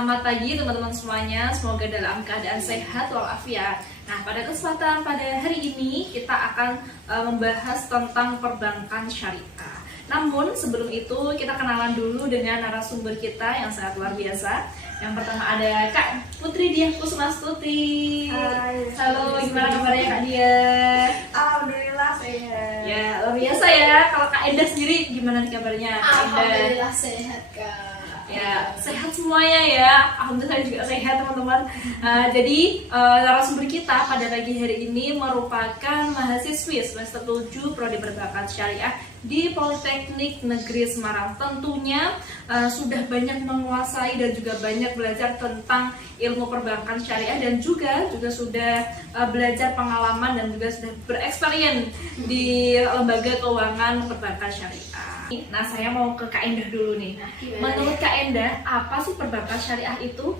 Selamat pagi teman-teman semuanya, semoga dalam keadaan sehat walafiat. Nah, pada kesempatan pada hari ini kita akan membahas tentang perbankan syariah. Namun sebelum itu kita kenalan dulu dengan narasumber kita yang sangat luar biasa. Yang pertama ada Kak Putri Diah Kusmastuti. Hai. Halo, gimana kabarnya Kak Diah? Alhamdulillah sehat. Ya, luar biasa ya. Kalau Kak Endah sendiri gimana nih kabarnya? Kak Endah? Alhamdulillah sehat Kak. Ya, sehat semuanya ya. Alhamdulillah juga sehat teman-teman. Jadi narasumber kita pada pagi hari ini merupakan mahasiswi semester 7 Prodi Perbankan Syariah di Politeknik Negeri Semarang. Tentunya sudah banyak menguasai dan juga banyak belajar tentang ilmu perbankan syariah dan juga sudah belajar pengalaman dan juga sudah bereksperience di lembaga keuangan perbankan syariah. Nah, saya mau ke Kak Endah dulu nih. Menurut Kak Endah, apa sih perbankan syariah itu?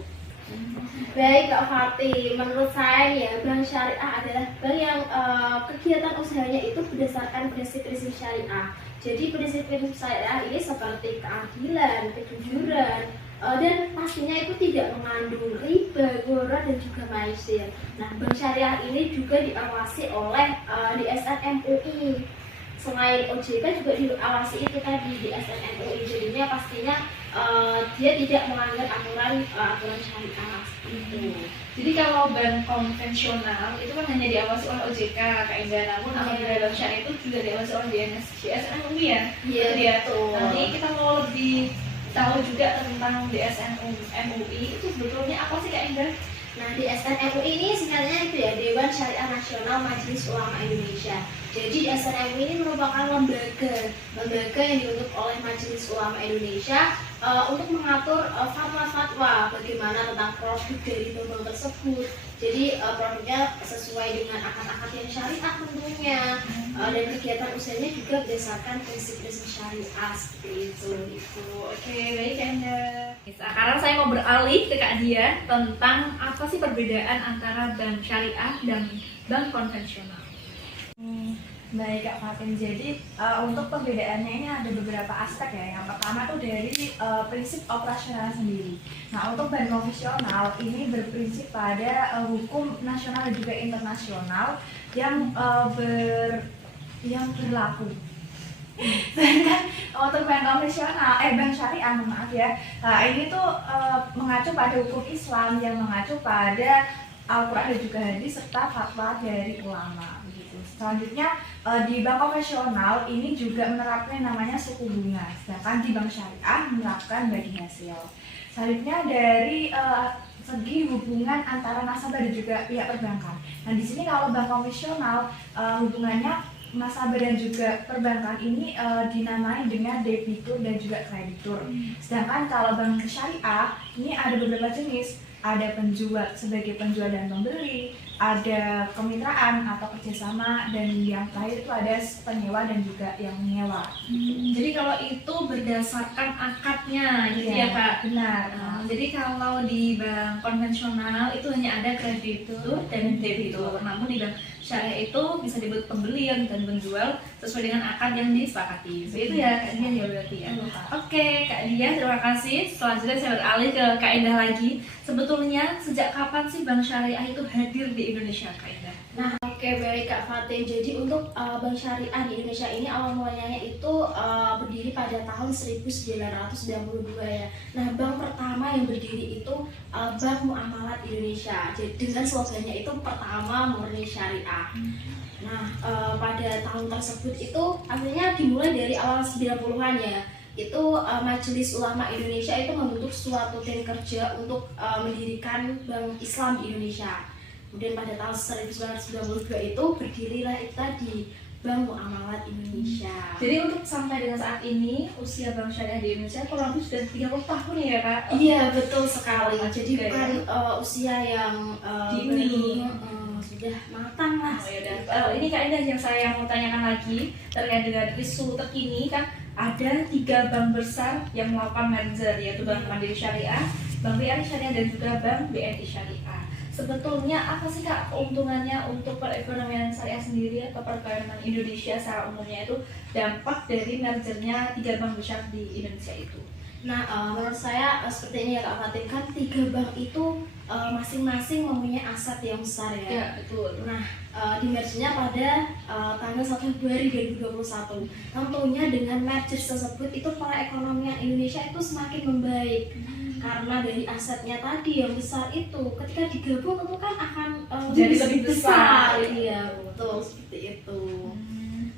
Baik Kak Fatih, menurut saya ya bank syariah adalah bank yang kegiatan usahanya itu berdasarkan prinsip-prinsip syariah. Jadi prinsip-prinsip syariah ini seperti keadilan, kejujuran, dan pastinya itu tidak mengandung riba, gharar dan juga maisir. Nah, bank syariah ini juga diawasi oleh DSN MUI. Selain OJK juga diawasi itu tadi di SNMUI, jadinya pastinya dia tidak melanggar aturan syariah itu. Jadi kalau bank konvensional itu kan hanya diawasi oleh OJK, Kak Endah. Namun apabila bank syariah itu juga diawasi oleh DSN MUI ya. Iya, betul. Nanti kita mau lebih tahu juga tentang DSN MUI itu sebetulnya apa sih Kak Endah? Nah, di SNMUI ini singkatnya itu ya Dewan Syariah Nasional Majelis Ulama Indonesia. Jadi SNMUI ini merupakan lembaga yang dibentuk oleh Majelis Ulama Indonesia untuk mengatur fatwa-fatwa bagaimana tentang produk dari bank tersebut. Jadi produknya sesuai dengan akad-akad yang syariah tentunya, dan kegiatan usahanya juga berdasarkan prinsip-prinsip syariah seperti itu. Oke, baik Anda. Sekarang saya mau beralih ke Kak Diah tentang apa sih perbedaan antara bank syariah dan bank konvensional. Baik Kak Fatin, jadi untuk perbedaannya ini ada beberapa aspek ya. Yang pertama tuh dari prinsip operasional sendiri. Nah, untuk bank konvensional ini berprinsip pada hukum nasional dan juga internasional yang berlaku. Sedangkan untuk bank konvensional, bank syariah, maaf ya. Nah, ini tuh mengacu pada hukum Islam yang mengacu pada Al-Quran dan juga hadis serta fatwa dari ulama. Selanjutnya di bank konvensional ini juga menerapkan namanya suku bunga, sedangkan di bank syariah menerapkan bagi hasil. Selanjutnya dari segi hubungan antara nasabah dan juga pihak perbankan. Nah, di sini kalau bank konvensional hubungannya nasabah dan juga perbankan ini dinamai dengan debitur dan juga kreditur. Sedangkan kalau bank syariah ini ada beberapa jenis. Ada penjual sebagai penjual dan pembeli, ada kemitraan atau kerjasama, dan yang terakhir itu ada penyewa dan juga yang menyewa. Jadi kalau itu berdasarkan akadnya gitu ya Kak? Benar. Jadi kalau di bank konvensional itu hanya ada kreditur dan debitur. Namun di bank syariah itu bisa disebut pembelian dan penjual sesuai dengan akad yang disepakati. Itu ya Kak Diah ya berarti ya. Oke Kak Diah, terima kasih. Selanjutnya saya beralih ke Kak Endah lagi. Sebetulnya sejak kapan sih bank syariah itu hadir di Indonesia Kak Endah? Nah, oke, baik Kak Fatih. Jadi untuk bank syariah di Indonesia ini awal mulanya itu berdiri pada tahun 1992 ya. Nah, bank pertama yang berdiri itu Bank Muamalat Indonesia. Jadi dengan slogannya itu pertama murni syariah. Nah, pada tahun tersebut itu artinya dimulai dari awal 90-an ya. Itu Majelis Ulama Indonesia itu membentuk suatu tim kerja untuk mendirikan bank Islam di Indonesia. Kemudian pada tahun 1992 itu berdirilah itu tadi Bank Muamalat Indonesia. Jadi untuk sampai dengan saat ini usia bank syariah di Indonesia kurang lebih sudah 30 tahun ya Kak? Iya, betul sekali. Jadi juga bukan ya. Usia yang Dini. sudah matang lah. Ini Kak Endah yang saya mau tanyakan lagi terkait dengan isu terkini kan ada 3 bank besar yang melakukan merger, yaitu Bank Mandiri Syariah, Bank BRI Syariah dan juga Bank BNI Syariah. Sebetulnya apa sih Kak keuntungannya untuk perekonomian syariah sendiri atau perekonomian Indonesia secara umumnya itu dampak dari mergernya 3 bank besar di Indonesia itu? Nah, menurut saya seperti ini ya Kak Fatin, kan 3 bank itu masing-masing mempunyai aset yang besar ya. Ya, betul. Nah, dimergernya pada tanggal 1 Februari 2021. Tentunya dengan merger tersebut itu perekonomian Indonesia itu semakin membaik. Karena dari asetnya tadi yang besar itu ketika digabung tentu kan akan Jadi lebih besar. Iya, betul seperti itu.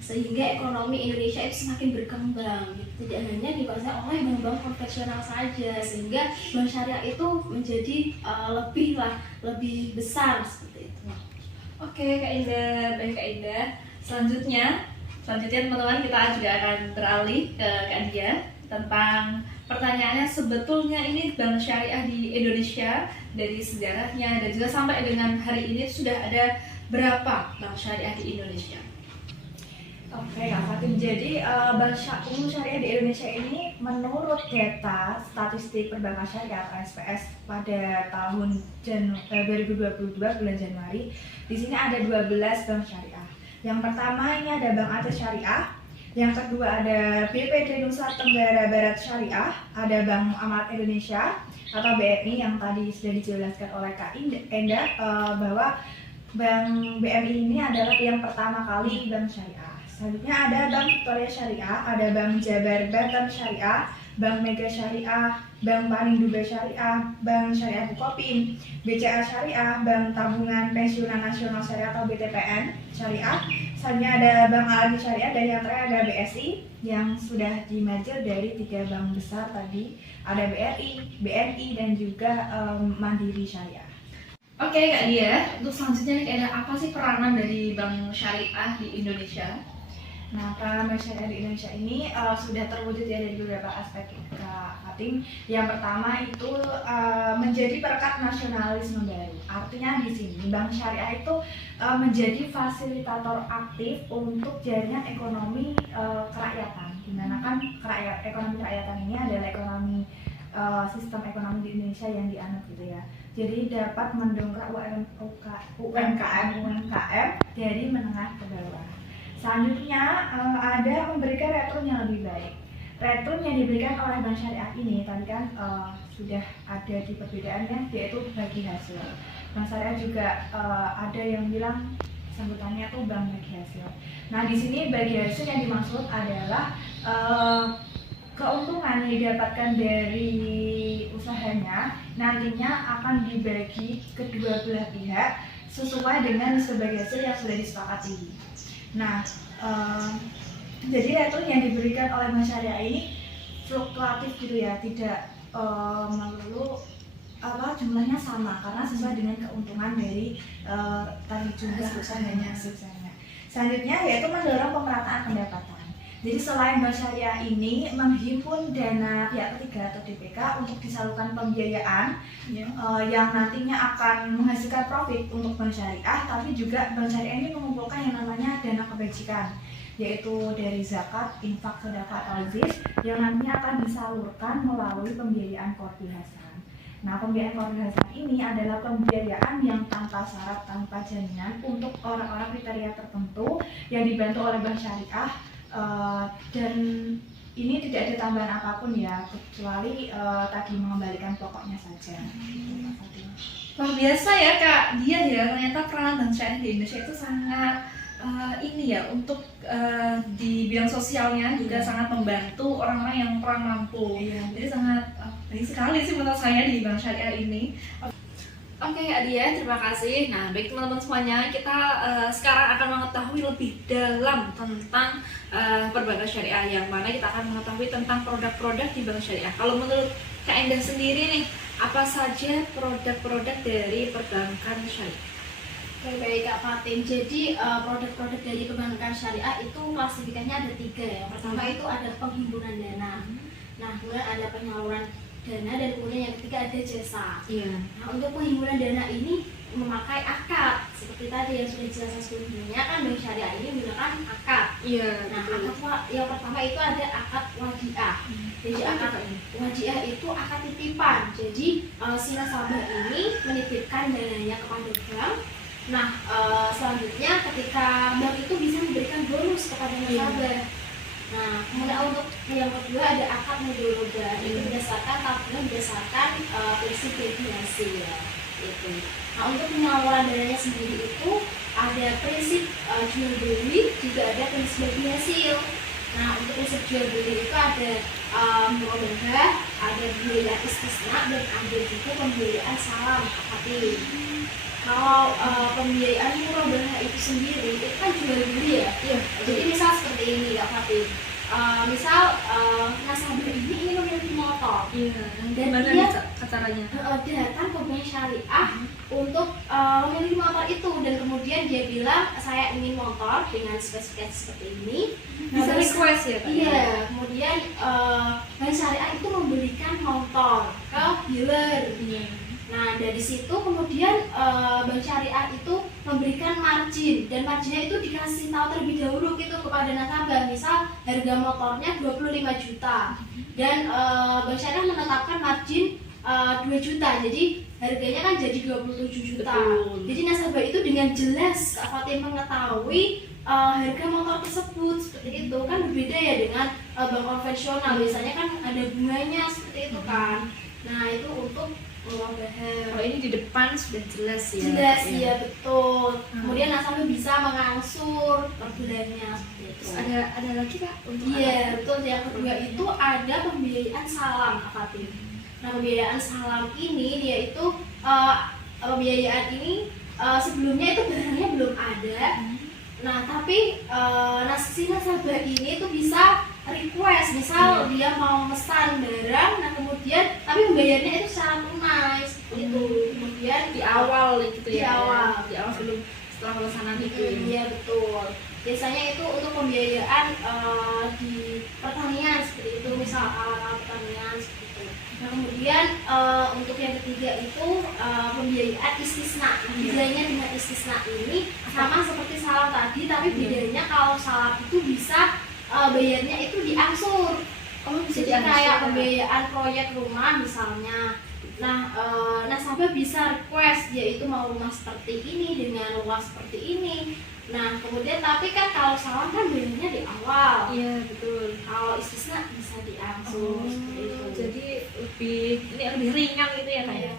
Sehingga ekonomi Indonesia itu semakin berkembang gitu. Tidak hanya dikuasai oleh bank-bank konvensional saja, sehingga bank syariah itu menjadi lebih besar seperti itu. Oke, Kak Indah, baik Kak Indah. Selanjutnya teman-teman kita juga akan beralih ke Kak Dia tentang pertanyaannya, sebetulnya ini bank syariah di Indonesia dari sejarahnya dan juga sampai dengan hari ini sudah ada berapa bank syariah di Indonesia? Oke, Kak Fatin. Jadi Bank Umum Syariah di Indonesia ini menurut data statistik perbankan syariah atau SPS pada tahun 2022 bulan Januari, di sini ada 12 bank syariah. Yang pertama ini ada Bank Aceh Syariah, yang kedua ada BPD Nusa Tenggara Barat Syariah, ada Bank Amanat Indonesia atau BNI yang tadi sudah dijelaskan oleh Kak Indah bahwa Bank BMI ini adalah yang pertama kali bank syariah. Selanjutnya ada Bank Victoria Syariah, ada Bank Jabar Banten Syariah, Bank Mega Syariah, Bank Panin Dubai Syariah, Bank Syariah Bukopin, BCA Syariah, Bank Tabungan Pensiunan Nasional Syariah atau BTPN Syariah. Selanjutnya ada Bank Alami Syariah, dan yang terakhir ada BSI yang sudah di-merger dari 3 bank besar tadi, ada BRI, BNI, dan juga Mandiri Syariah. Oke Kak Dia, untuk selanjutnya nih, ada apa sih peranan dari bank syariah di Indonesia? Nah, peranan bank syariah di Indonesia ini sudah terwujud ya dari beberapa aspek, Kak Fatin. Yang pertama itu menjadi perekat nasionalisme baru. Artinya di sini bank syariah itu menjadi fasilitator aktif untuk jaringan ekonomi kerakyatan. Dimana kan ekonomi kerakyatan ini adalah ekonomi sistem ekonomi di Indonesia yang dianut gitu ya. Jadi dapat mendongkrak UMKM dari menengah ke bawah. Selanjutnya ada memberikan return yang lebih baik. Return yang diberikan oleh bank syariah ini tadi kan sudah ada di perbedaannya, yaitu bagi hasil. Bank syariah juga ada yang bilang sambutannya tuh bank bagi hasil. Nah, di sini bagi hasil yang dimaksud adalah keuntungan yang didapatkan dari usahanya nantinya akan dibagi kedua belah pihak sesuai dengan sebagai hasil yang sudah disepakati. Nah, jadi return yang diberikan oleh bank syariah ini fluktuatif gitu ya, tidak melulu jumlahnya sama karena sesuai dengan keuntungan dari tadi jumlah usahanya. Selanjutnya yaitu mendorong pemerataan pendapatan. Jadi selain bank syariah ini menghimpun dana pihak ketiga atau DPK untuk disalurkan pembiayaan yang nantinya akan menghasilkan profit untuk bank syariah, tapi juga bank syariah ini mengumpulkan yang namanya dana kebajikan, yaitu dari zakat, infak, sedekah, tauzis yang nantinya akan disalurkan melalui pembiayaan koordinasi. Nah, pembiayaan koordinasi ini adalah pembiayaan yang tanpa syarat, tanpa jaminan untuk orang-orang kriteria tertentu yang dibantu oleh bank syariah. Dan ini tidak ada tambahan apapun ya, kecuali tadi mengembalikan pokoknya saja. Luar biasa ya Kak Dia ya, ternyata peranan bank syariah di Indonesia itu sangat ini ya, untuk di bidang sosialnya juga sangat membantu orang-orang yang kurang mampu. Jadi sangat baik sekali sih menurut saya di bank syariah ini. Oke Kak Dia, terima kasih. Nah, baik teman-teman semuanya, kita sekarang akan mengetahui lebih dalam tentang perbankan syariah, yang mana kita akan mengetahui tentang produk-produk di bank syariah. Kalau menurut Kak Endah sendiri nih, apa saja produk-produk dari perbankan syariah? Baik Kak Fatin, jadi produk-produk dari perbankan syariah itu klasifikasinya ada 3 ya. Yang pertama itu ada penghimpunan dana, nah kemudian ada penyaluran dana, dan kemudian yang ketiga ada jasa. Nah, untuk penghimpunan dana ini memakai akad seperti tadi yang sudah dijelaskan sebelumnya, kan bank syariah ini menggunakan akad. Nah, akad yang pertama itu ada akad wadiah. Jadi akad wadiah itu akad titipan. Jadi si nasabah ini menitipkan dananya kepada bank. Nah, selanjutnya ketika bank itu bisa memberikan bonus kepada nasabah. Nah, kemudian untuk yang kedua ada akad mudharabah. Itu berdasarkan tabungan berdasarkan prinsip regulasi ya. Itu. Nah, untuk penyaluran dananya sendiri itu ada prinsip jual beli, juga ada prinsip bagi hasil. Nah, untuk prinsip jual beli itu ada murabahah, ada biaya istisna, dan ada juga pembiayaan salam akad. Kalau pembiayaan murabahah itu sendiri itu kan jual beli ya. Iya. Jadi misal seperti ini ya Fatih. Misal nasabah ini ingin memiliki motor. Iya. Dan Gimana dia caranya? datang ke bank syariah untuk memiliki motor itu, dan kemudian dia bilang saya ingin motor dengan spesifikasi seperti ini. Bisa request ya Kak? Iya. Kemudian bank syariah itu memberikan motor ke dealer. Iya. Nah, dari situ kemudian bank syariah itu memberikan margin, dan marginnya itu dikasih tahu terlebih dahulu gitu kepada nasabah. Misal harga motornya 25 juta dan bank syariah menetapkan margin 2 juta. Jadi harganya kan jadi 27 juta. Betul. Jadi nasabah itu dengan jelas Kak Fatin mengetahui harga motor tersebut. Seperti itu kan berbeda ya dengan bank konvensional. Biasanya kan ada bunganya seperti itu kan. Nah, itu untuk murabahah. Kalau ini di depan sudah jelas ya. Jelas ya, betul. Kemudian nasabah bisa mengangsur per bulannya seperti itu. Terus ada lagi Kak untuk Iya, betul. Yang kedua itu ada pembiayaan salam Fatin. Nah, pembiayaan salam ini dia itu pembiayaan ini sebelumnya itu barangnya belum ada. Nah, tapi si nasabah ini tuh bisa request, misal dia mau memesan barang, nah kemudian tapi membayarnya itu secara tunai seperti itu. Kemudian di awal gitu Di ya? awal. Di awal sebelum setelah pelaksanaan itu ya? Iya, betul. Biasanya itu untuk pembiayaan di pertanian seperti itu, misal alat-alat pertanian seperti itu. Nah, kemudian untuk yang ketiga itu pembiayaan istisna. Nah, bedanya dengan istisna ini sama seperti salam tadi, tapi bedanya kalau salam itu bisa bayarnya itu diangsur. Jadi kayak pembiayaan proyek rumah misalnya. Nah, nasabah bisa request dia itu mau rumah seperti ini dengan luas seperti ini. Nah, kemudian tapi kan kalau salam kan bayarnya di awal. Iya, betul. Kalau istisna bisa diangsur seperti itu. Jadi lebih ringan gitu ya Kak ya?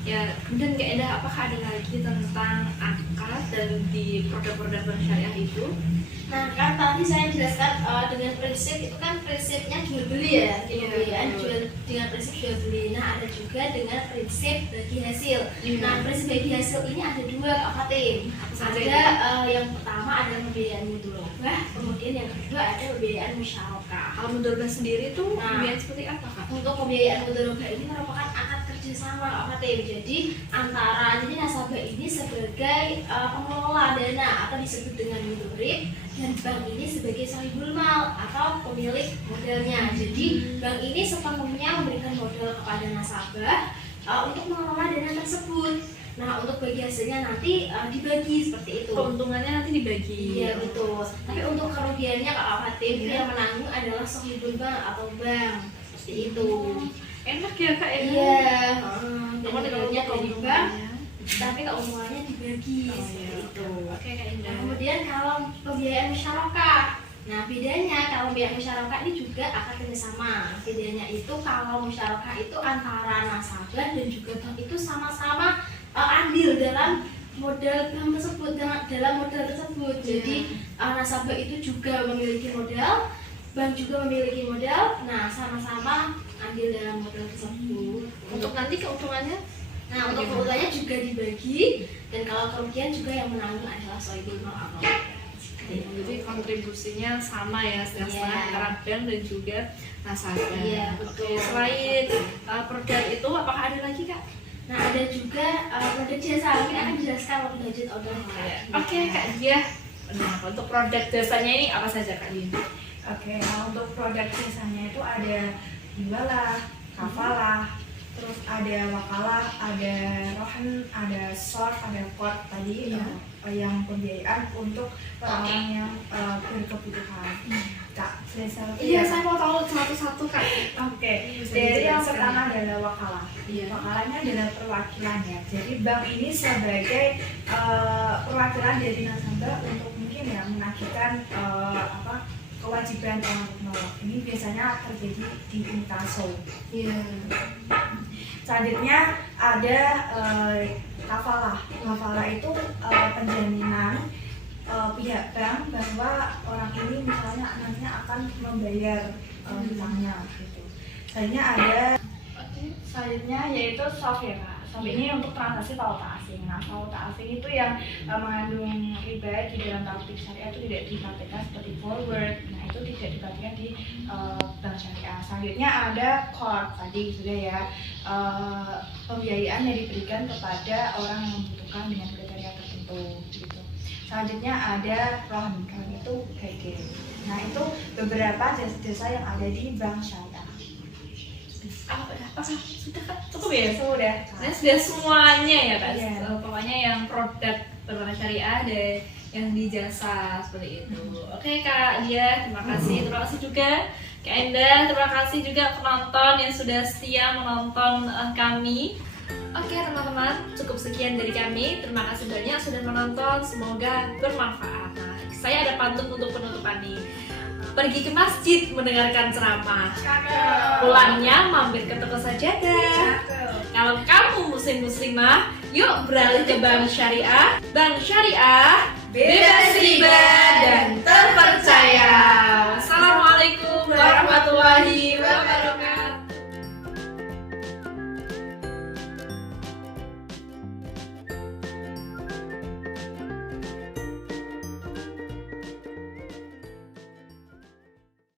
Ya, kemudian Kak Eda, apakah ada lagi tentang akad dan di produk-produk bank syariah itu? Nah, kan tadi saya jelaskan dengan prinsip itu kan prinsipnya jual beli ya, pembiayaan jual dengan prinsip jual beli. Nah, ada juga dengan prinsip bagi hasil. Nah, prinsip bagi hasil ini ada dua Kak Fatin. Ada yang pertama ada pembiayaan mudharabah, kemudian yang kedua ada pembiayaan musyarakah. Kalau mudharabah sendiri itu Nah, pembiayaan seperti apa Kak? Untuk pembiayaan mudharabah ini merupakan akad kerjasama Kak Fatin. Jadi jadi nasabah ini sebagai pengelola dana atau disebut dengan mudharib, dan bank ini sebagai sahibul mal atau pemilik modalnya. Jadi bank ini sepenuhnya memberikan modal kepada nasabah untuk mengelola dana tersebut. Nah, untuk bagi hasilnya nanti dibagi seperti itu. Keuntungannya nanti dibagi. Iya, betul. Tapi untuk kerugiannya Kak Fatin itu yang menanggung adalah sahibul bank atau bank seperti itu. Enak ya Kak ya? Iya. Namun kalau Kemudian dari bank, keuntungannya, tapi keuntungannya dibagi Oh, seperti iya. itu. Oke Kak Indah. Nah, kemudian kalau pembiayaan musyarakah, nah bedanya kalau pembiayaan musyarakah ini juga akan kerjasama. Bedanya itu kalau musyarakah itu antara nasabah dan juga bank itu sama-sama andil dalam modal bank tersebut, dalam modal tersebut. Jadi nasabah itu juga memiliki modal, bank juga memiliki modal. Nah, sama-sama andil dalam modal tersebut. Untuk nanti keuntungannya? Nah, untuk keuntungannya juga dibagi, dan kalau kerugian juga yang menanggung adalah sahibul mal atau Jadi kontribusinya sama ya, setengah-setengah Iya. antara bank dan juga nasabah. Iya, Oke, betul. selain produk itu, apakah ada lagi Kak? Nah, ada juga produk jasa. Mungkin akan dijelaskan waktu lanjut order. Oke Kak Dia. Nah, untuk produk jasanya ini apa saja Kak Dia? Oke, nah untuk produk jasanya itu ada hibalah, kafalah, terus ada wakalah, ada rohan, ada short, ada kot tadi yang pembiayaan untuk orang yang berkebutuhan. Kak, Iya, saya mau tahu satu-satu Kak. Oke, Bisa dari yang dijelaskan. pertama adalah wakalah. Iya. Wakalahnya adalah perwakilan ya. Jadi bank ini sebagai perwakilan dari nasabah untuk mungkin ya menagihkan kewajiban orang untuk menolak. Ini biasanya terjadi di inkaso. Iya. Selanjutnya ada kafalah. Kafalah itu penjaminan pihak bank bahwa orang ini misalnya nantinya akan membayar hutangnya gitu. Selanjutnya yaitu SOF ya Kak. SOF ini untuk transaksi valuta asing. Nah, valuta asing itu yang mengandung riba di dalam tauhid syariah itu tidak dipraktikkan seperti forward. Nah, itu tidak dipraktikkan di bank syariah. Selanjutnya ada qard tadi sudah ya, pembiayaan yang diberikan kepada orang yang membutuhkan dengan kriteria tertentu gitu. Selanjutnya ada ron itu hege. Nah, itu beberapa jasa-jasa yang ada di bank syariah. Apakah sudah kan? Cukup ya? Sudah. Nah, sudah semuanya ya kan? Iya. Pokoknya yang produk perbankan syariah ada yang di jasa seperti itu. Oke Kak Dia, terima kasih. Terima kasih juga Kak Enda. Terima kasih juga penonton yang sudah setia menonton kami. Oke teman-teman, cukup sekian dari kami. Terima kasih banyak sudah menonton. Semoga bermanfaat. Nah, saya ada pantun untuk penutupan nih. Pergi ke masjid mendengarkan ceramah. Pulangnya mampir ke toko sajadah. Kalau kamu muslim-muslimah, yuk beralih ke bank syariah. Bank syariah, bebas riba dan terpercaya. Assalamualaikum warahmatullahi